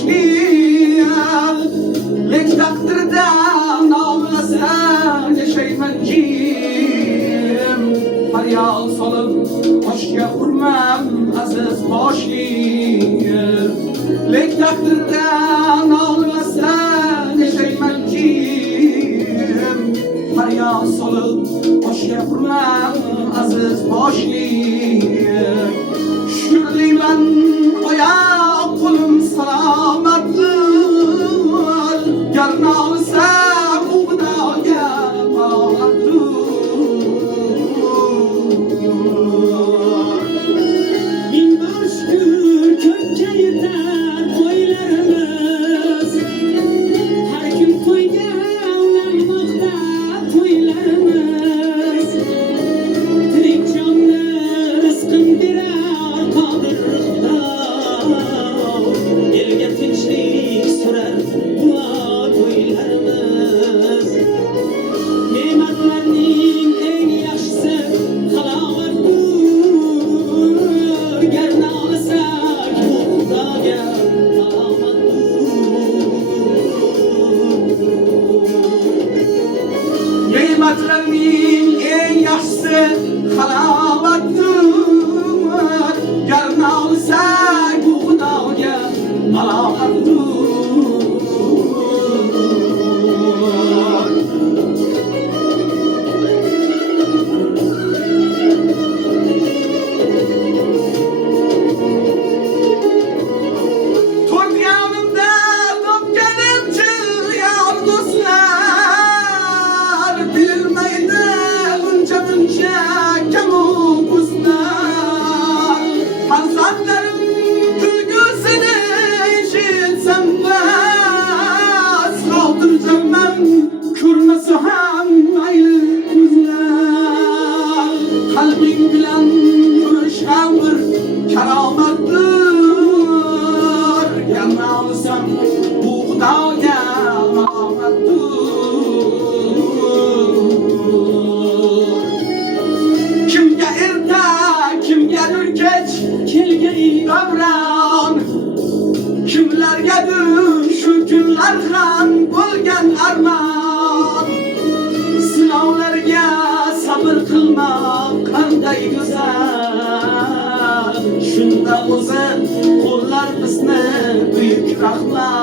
boşlayam lek takdirdan ağlasa yaşayman kim faryod solib oshga urmam aziz boshlayam lek takdirdan ağlasa yaşayman kim faryod solib oshga urmam aziz boshlayam shukrlayman oyoq qo'lim salomatdir garni olsam u xudoga omaddir Ming bor shukr ko'kka yetar to'ylarimiz har kim to'yga ulanmoqda to'ylarimiz tirik jonni rizqin berar qodir Xudo elga tinchlik surar duo to'ylarimiz ne'matlarning eng yaxshisi halovatdir garni olsak bu Xudoga alomatdir ne'matlarning eng yaxshisi halovatdir garni olsak bu xudoga alomatdir to'rt yonimda topganimchil yor do'stlar bilmaydi buncha kamu buzlar farzandlarim kulgusini eshitsam bas xotirjamman ko'rmasa ham mayli ko'zlar qalbing bilan yurish ham bir karomatdir garni olsam bu xudoga alomatdir kimga erta kimgadir kech kelgay davron kimlargadir shu kunlar ham bo'lgan armon sinovlarga sabr qilmoq qanday go'zal shunda o'zi qo'llar bizni buyuk rahmat